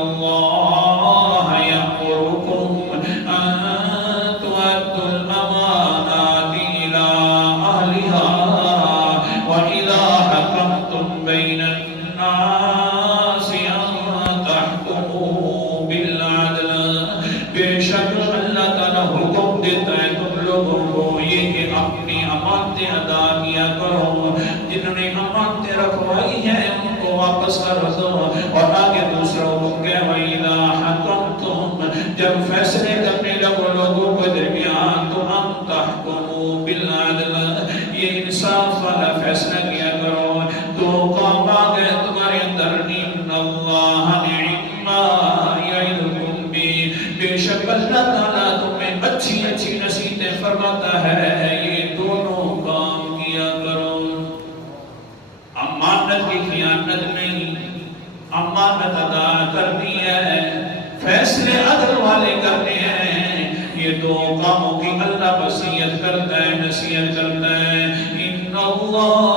اللہ یأمرکم ان تؤدوا الامانات الى اہلها واذا حکمتم بین الناس ان تحکموا بالعدل. بے شک اللہ تعالیٰ حکم دیتا ہے تم لوگوں کو یہ کہ اپنی امانتیں ادا کیا کرو. جنہوں نے امانتیں رکھوائی ہیں ان کو واپس کر دو. اور آگے دوسروں کو کہ وَإِذَا حَكَمْتُمْ جب فیصلے کرنے لگو لوگوں کے درمیان تو ان تحکموا بالعدل یہ انصاف والا فیصلہ کیا کرو. تو قوم آ گئے تمہارے اندر ان اللہ نعما یعظکم بہ بے شک اللہ تعالیٰ تمہیں اچھی اچھی نصیحتیں فرماتا ہے یہ دونوں کام کیا کرو. امانت کی خیانت نہیں امانت ادا کرنی ہے فیصلے عدل والے کرنے ہیں. یہ دو کاموں کی اللہ وصیت کرتا ہے نصیحت کرتا ہے. ان اللہ